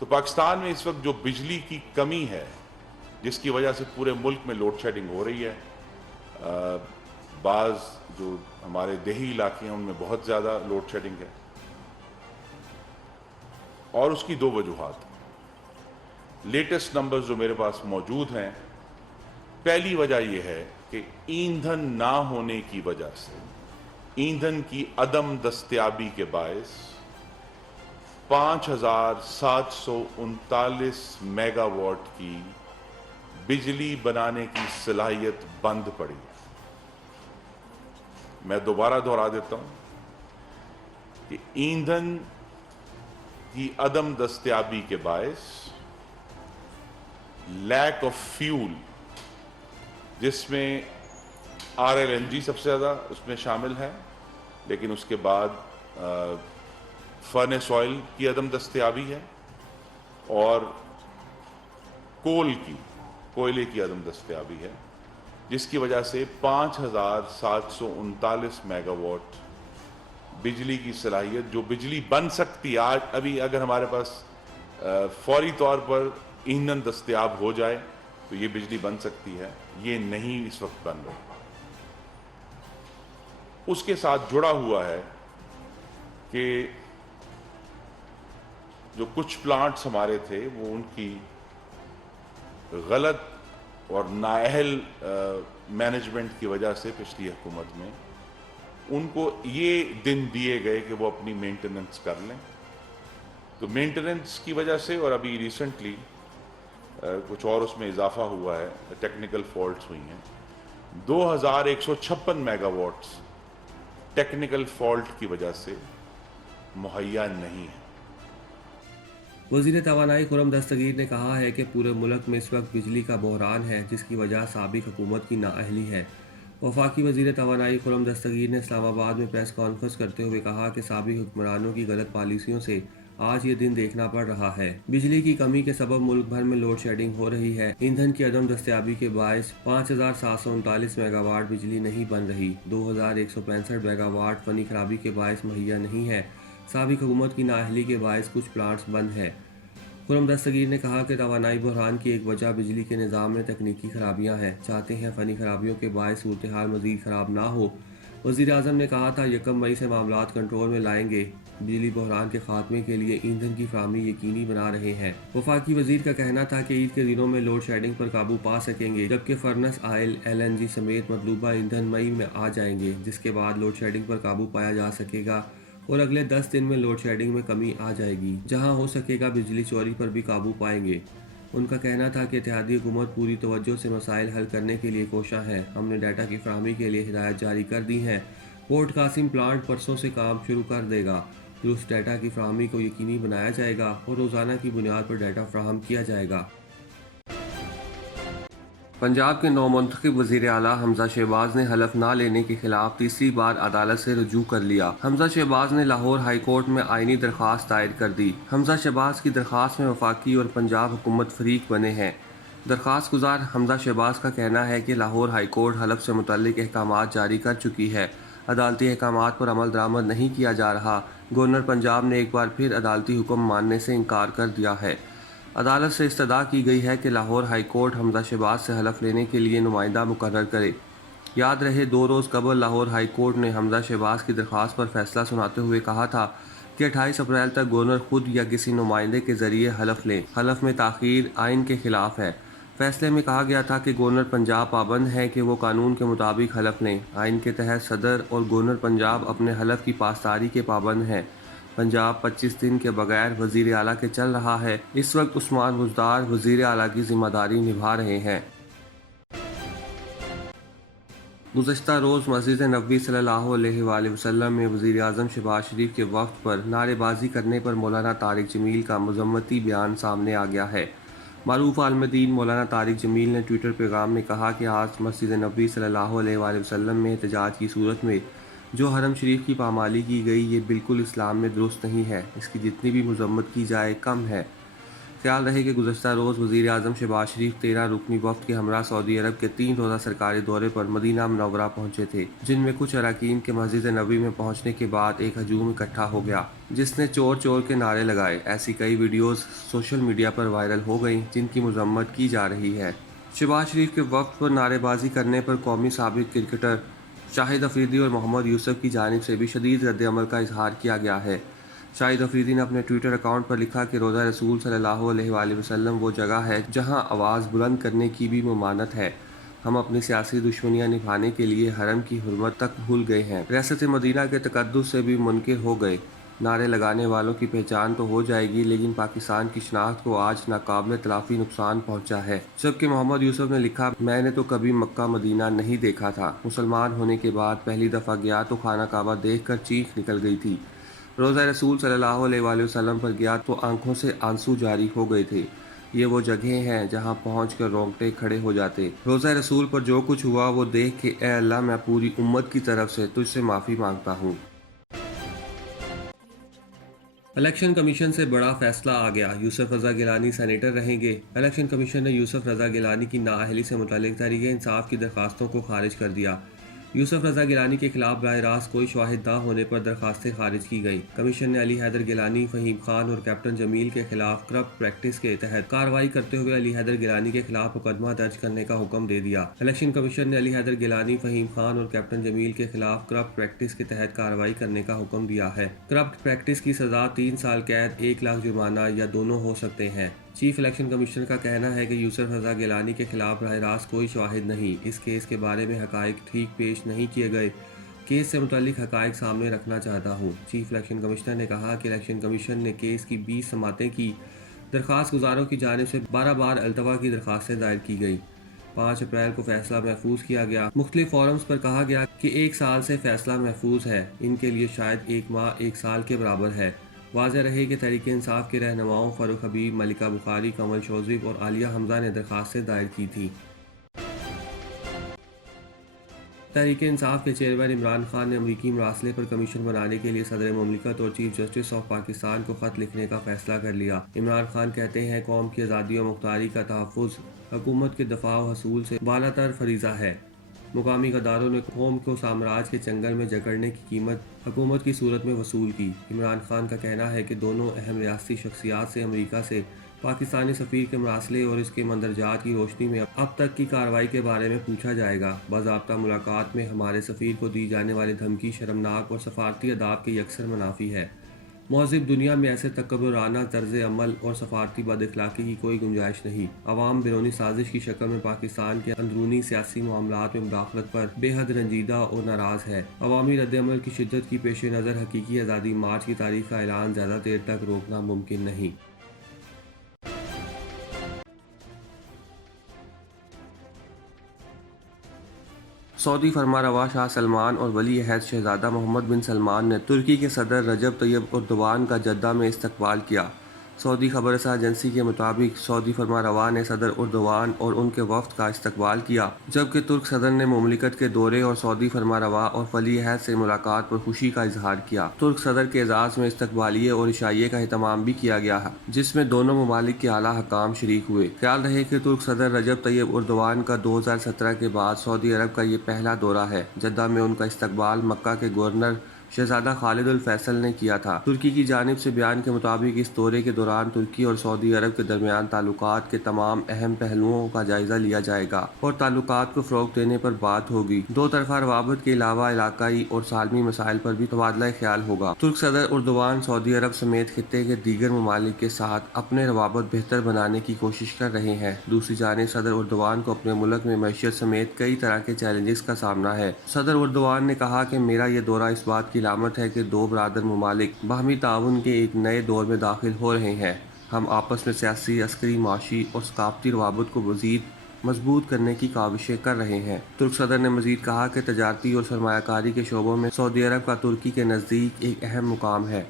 تو پاکستان میں اس وقت جو بجلی کی کمی ہے جس کی وجہ سے پورے ملک میں لوڈ شیڈنگ ہو رہی ہے، بعض جو ہمارے دیہی علاقے ہیں ان میں بہت زیادہ لوڈ شیڈنگ ہے، اور اس کی دو وجوہات لیٹسٹ نمبرز جو میرے پاس موجود ہیں۔ پہلی وجہ یہ ہے کہ ایندھن نہ ہونے کی وجہ سے، ایندھن کی عدم دستیابی کے باعث 5739 میگا واٹ کی بجلی بنانے کی صلاحیت بند پڑی۔ میں دوبارہ دہرا دیتا ہوں کہ ایندھن کی عدم دستیابی کے باعث لیک آف فیول، جس میں RLNG سب سے زیادہ اس میں شامل ہے، لیکن اس کے بعد فرنس آئل کی عدم دستیابی ہے اور کوئلے کی عدم دستیابی ہے، جس کی وجہ سے 5739 میگا واٹ بجلی کی صلاحیت جو بجلی بن سکتی آج ابھی اگر ہمارے پاس فوری طور پر ایندھن دستیاب ہو جائے تو یہ بجلی بن سکتی ہے، یہ نہیں اس وقت بن رہی۔ اس کے ساتھ جڑا ہوا ہے کہ جو کچھ پلانٹس ہمارے تھے وہ ان کی غلط اور نااہل مینجمنٹ کی وجہ سے پچھلی حکومت میں ان کو یہ دن دیے گئے کہ وہ اپنی مینٹیننس کر لیں، تو مینٹیننس کی وجہ سے اور ابھی ریسنٹلی کچھ اور اس میں اضافہ ہوا ہے، ٹیکنیکل فالٹس ہوئی ہیں، 2156 میگا واٹس ٹیکنیکل فالٹ کی وجہ سے مہیا نہیں ہے۔ وزیر توانائی خرم دستگیر نے کہا ہے کہ پورے ملک میں اس وقت بجلی کا بحران ہے جس کی وجہ سابق حکومت کی نااہلی ہے۔ وفاقی وزیر توانائی خرم دستگیر نے اسلام آباد میں پریس کانفرنس کرتے ہوئے کہا کہ سابق حکمرانوں کی غلط پالیسیوں سے آج یہ دن دیکھنا پڑ رہا ہے۔ بجلی کی کمی کے سبب ملک بھر میں لوڈ شیڈنگ ہو رہی ہے۔ ایندھن کی عدم دستیابی کے باعث 5739 میگا واٹ بجلی نہیں بن رہی، 2165 میگا واٹ فنی خرابی کے باعث مہیا نہیں ہے۔ سابق حکومت کی نااہلی کے باعث کچھ پلانٹس بند ہیں۔ خرم دستگیر نے کہا کہ توانائی بحران کی ایک وجہ بجلی کے نظام میں تکنیکی خرابیاں ہیں، چاہتے ہیں فنی خرابیوں کے باعث صورتحال مزید خراب نہ ہو۔ وزیر اعظم نے کہا تھا 1 مئی سے معاملات کنٹرول میں لائیں گے، بجلی بحران کے خاتمے کے لیے ایندھن کی فراہمی یقینی بنا رہے ہیں۔ وفاقی وزیر کا کہنا تھا کہ عید کے دنوں میں لوڈ شیڈنگ پر قابو پا سکیں گے، جبکہ فرنس آئل، LNG سمیت مطلوبہ ایندھن مئی میں آ جائیں گے، جس کے بعد لوڈ شیڈنگ پر قابو پایا جا سکے گا اور اگلے 10 دن میں لوڈ شیڈنگ میں کمی آ جائے گی۔ جہاں ہو سکے گا بجلی چوری پر بھی قابو پائیں گے۔ ان کا کہنا تھا کہ اتحادی حکومت پوری توجہ سے مسائل حل کرنے کے لیے کوشاں ہے۔ ہم نے ڈیٹا کی فراہمی کے لیے ہدایت جاری کر دی ہیں۔ پورٹ قاسم پلانٹ پرسوں سے کام شروع کر دے گا۔ درست ڈیٹا کی فراہمی کو یقینی بنایا جائے گا اور روزانہ کی بنیاد پر ڈیٹا فراہم کیا جائے گا۔ پنجاب کے نومنتخب وزیر اعلیٰ حمزہ شہباز نے حلف نہ لینے کے خلاف تیسری بار عدالت سے رجوع کر لیا۔ حمزہ شہباز نے لاہور ہائی کورٹ میں آئینی درخواست دائر کر دی۔ حمزہ شہباز کی درخواست میں وفاقی اور پنجاب حکومت فریق بنے ہیں۔ درخواست گزار حمزہ شہباز کا کہنا ہے کہ لاہور ہائی کورٹ حلف سے متعلق احکامات جاری کر چکی ہے، عدالتی احکامات پر عمل درآمد نہیں کیا جا رہا۔ گورنر پنجاب نے ایک بار پھر عدالتی حکم ماننے سے انکار کر دیا ہے۔ عدالت سے استدعا کی گئی ہے کہ لاہور ہائی کورٹ حمزہ شہباز سے حلف لینے کے لیے نمائندہ مقرر کرے۔ یاد رہے 2 روز قبل لاہور ہائی کورٹ نے حمزہ شہباز کی درخواست پر فیصلہ سناتے ہوئے کہا تھا کہ 28 اپریل تک گورنر خود یا کسی نمائندے کے ذریعے حلف لیں۔ حلف میں تاخیر آئین کے خلاف ہے۔ فیصلے میں کہا گیا تھا کہ گورنر پنجاب پابند ہے کہ وہ قانون کے مطابق حلف لیں۔ آئین کے تحت صدر اور گورنر پنجاب اپنے حلف کی پاسداری کے پابند ہیں۔ پنجاب 25 دن کے بغیر وزیر اعلیٰ کے چل رہا ہے۔ اس وقت عثمان بزدار وزیر اعلیٰ کی ذمہ داری نبھا رہے ہیں۔ گزشتہ روز مسجد نبوی صلی اللہ علیہ وآلہ وسلم میں وزیر اعظم شہباز شریف کے وفد پر نعرے بازی کرنے پر مولانا طارق جمیل کا مذمتی بیان سامنے آ گیا ہے۔ معروف عالم دین مولانا طارق جمیل نے ٹویٹر پیغام میں کہا کہ آج مسجد نبوی صلی اللہ علیہ وآلہ وسلم میں احتجاج کی صورت میں جو حرم شریف کی پامالی کی گئی یہ بالکل اسلام میں درست نہیں ہے، اس کی جتنی بھی مذمت کی جائے کم ہے۔ خیال رہے کہ گزشتہ روز وزیر اعظم شہباز شریف 13 رکنی وفد کے ہمراہ سعودی عرب کے 3 روزہ سرکاری دورے پر مدینہ منورہ پہنچے تھے، جن میں کچھ اراکین کے مسجد نبوی میں پہنچنے کے بعد ایک ہجوم اکٹھا ہو گیا جس نے چور چور کے نعرے لگائے۔ ایسی کئی ویڈیوز سوشل میڈیا پر وائرل ہو گئیں جن کی مذمت کی جا رہی ہے۔ شہباز شریف کے وفد پر نعرے بازی کرنے پر قومی سابق کرکٹر شاہد افریدی اور محمد یوسف کی جانب سے بھی شدید رد عمل کا اظہار کیا گیا ہے۔ شاہد افریدی نے اپنے ٹویٹر اکاؤنٹ پر لکھا کہ روضہ رسول صلی اللہ علیہ وآلہ وسلم وہ جگہ ہے جہاں آواز بلند کرنے کی بھی ممانعت ہے۔ ہم اپنی سیاسی دشمنیاں نبھانے کے لیے حرم کی حرمت تک بھول گئے ہیں، ریاست مدینہ کے تقدس سے بھی منکر ہو گئے۔ نعرے لگانے والوں کی پہچان تو ہو جائے گی، لیکن پاکستان کی شناخت کو آج ناقابل تلافی نقصان پہنچا ہے۔ جبکہ محمد یوسف نے لکھا، میں نے تو کبھی مکہ مدینہ نہیں دیکھا تھا، مسلمان ہونے کے بعد پہلی دفعہ گیا تو خانہ کعبہ دیکھ کر چیخ نکل گئی تھی۔ روضہ رسول صلی اللہ علیہ وآلہ وسلم پر گیا تو آنکھوں سے آنسو جاری ہو گئے تھے۔ یہ وہ جگہیں ہیں جہاں پہنچ کر رونگٹے کھڑے ہو جاتے۔ روضہ رسول پر جو کچھ ہوا وہ دیکھ کے اے اللہ، میں پوری امت کی طرف سے تجھ سے معافی مانگتا ہوں۔ الیکشن کمیشن سے بڑا فیصلہ آ گیا، یوسف رضا گیلانی سینیٹر رہیں گے۔ الیکشن کمیشن نے یوسف رضا گیلانی کی نااہلی سے متعلق تحریک انصاف کی درخواستوں کو خارج کر دیا۔ یوسف رضا گیلانی کے خلاف براہ راست کوئی شواہد نہ ہونے پر درخواستیں خارج کی گئیں۔ کمیشن نے علی حیدر گیلانی، فہیم خان اور کیپٹن جمیل کے خلاف کرپٹ پریکٹس کے تحت کارروائی کرتے ہوئے علی حیدر گیلانی کے خلاف مقدمہ درج کرنے کا حکم دے دیا۔ الیکشن کمیشن نے علی حیدر گیلانی، فہیم خان اور کیپٹن جمیل کے خلاف کرپٹ پریکٹس کے تحت کارروائی کرنے کا حکم دیا ہے۔ کرپٹ پریکٹس کی سزا 3 سال قید، 1 لاکھ جرمانہ یا دونوں ہو سکتے ہیں۔ چیف الیکشن کمشنر کا کہنا ہے کہ یوسف رضا گیلانی کے خلاف براہ راست کوئی شواہد نہیں، اس کیس کے بارے میں حقائق ٹھیک پیش نہیں کیے گئے، کیس سے متعلق حقائق سامنے رکھنا چاہتا ہوں۔ چیف الیکشن کمشنر نے کہا کہ الیکشن کمیشن نے کیس کی 20 سماعتیں کی، درخواست گزاروں کی جانب سے 12 بار التوا کی درخواستیں دائر کی گئیں۔ 5 اپریل کو فیصلہ محفوظ کیا گیا۔ مختلف فورمز پر کہا گیا کہ 1 سال سے فیصلہ محفوظ ہے، ان کے لیے شاید 1 ماہ 1 سال کے برابر ہے۔ واضح رہے کہ تحریک انصاف کے رہنماؤں فاروق حبیب، ملکہ بخاری، کمل شوذب اور عالیہ حمزہ نے درخواستیں دائر کی تھیں۔ تحریک انصاف کے چیئرمین عمران خان نے امریکی مراسلے پر کمیشن بنانے کے لیے صدر مملکت اور چیف جسٹس آف پاکستان کو خط لکھنے کا فیصلہ کر لیا۔ عمران خان کہتے ہیں، قوم کی آزادی و مختاری کا تحفظ حکومت کے دفاع و حصول سے بالاتر فریضہ ہے۔ مقامی غداروں نے قوم کو سامراج کے چنگل میں جکڑنے کی قیمت حکومت کی صورت میں وصول کی۔ عمران خان کا کہنا ہے کہ دونوں اہم ریاستی شخصیات سے امریکہ سے پاکستانی سفیر کے مراسلے اور اس کے مندرجات کی روشنی میں اب تک کی کارروائی کے بارے میں پوچھا جائے گا۔ باضابطہ ملاقات میں ہمارے سفیر کو دی جانے والی دھمکی شرمناک اور سفارتی آداب کے یکسر منافی ہے۔ مہذب دنیا میں ایسے تکبرانہ طرز عمل اور سفارتی بد اخلاقی کی کوئی گنجائش نہیں۔ عوام بیرونی سازش کی شکل میں پاکستان کے اندرونی سیاسی معاملات میں مداخلت پر بے حد رنجیدہ اور ناراض ہے۔ عوامی رد عمل کی شدت کی پیش نظر حقیقی آزادی مارچ کی تاریخ کا اعلان زیادہ دیر تک روکنا ممکن نہیں۔ سعودی فرمانروا شاہ سلمان اور ولی عہد شہزادہ محمد بن سلمان نے ترکی کے صدر رجب طیب اردوان کا جدہ میں استقبال کیا۔ سعودی خبر رساں ایجنسی کے مطابق سعودی فرمانروا نے صدر اردوان اور ان کے وفد کا استقبال کیا، جبکہ ترک صدر نے مملکت کے دورے اور سعودی فرمانروا اور ولی عہد سے ملاقات پر خوشی کا اظہار کیا۔ ترک صدر کے اعزاز میں استقبالیے اور عشائیے کا اہتمام بھی کیا گیا ہے، جس میں دونوں ممالک کے اعلیٰ حکام شریک ہوئے۔ خیال رہے کہ ترک صدر رجب طیب اردوان کا 2017 کے بعد سعودی عرب کا یہ پہلا دورہ ہے۔ جدہ میں ان کا استقبال مکہ کے گورنر شہزادہ خالد الفیصل نے کیا تھا۔ ترکی کی جانب سے بیان کے مطابق اس دورے کے دوران ترکی اور سعودی عرب کے درمیان تعلقات کے تمام اہم پہلوؤں کا جائزہ لیا جائے گا اور تعلقات کو فروغ دینے پر بات ہوگی۔ دو طرفہ روابط کے علاوہ علاقائی اور عالمی مسائل پر بھی تبادلہ خیال ہوگا۔ ترک صدر اردوان سعودی عرب سمیت خطے کے دیگر ممالک کے ساتھ اپنے روابط بہتر بنانے کی کوشش کر رہے ہیں۔ دوسری جانب صدر اردوان کو اپنے ملک میں معیشت سمیت کئی طرح کے چیلنجز کا سامنا ہے۔ صدر اردوان نے کہا کہ میرا یہ دورہ اس بات کی علامت ہے کہ دو برادر ممالک باہمی تعاون کے ایک نئے دور میں داخل ہو رہے ہیں۔ ہم آپس میں سیاسی، عسکری، معاشی اور ثقافتی روابط کو مزید مضبوط کرنے کی کاوشیں کر رہے ہیں۔ ترک صدر نے مزید کہا کہ تجارتی اور سرمایہ کاری کے شعبوں میں سعودی عرب کا ترکی کے نزدیک ایک اہم مقام ہے۔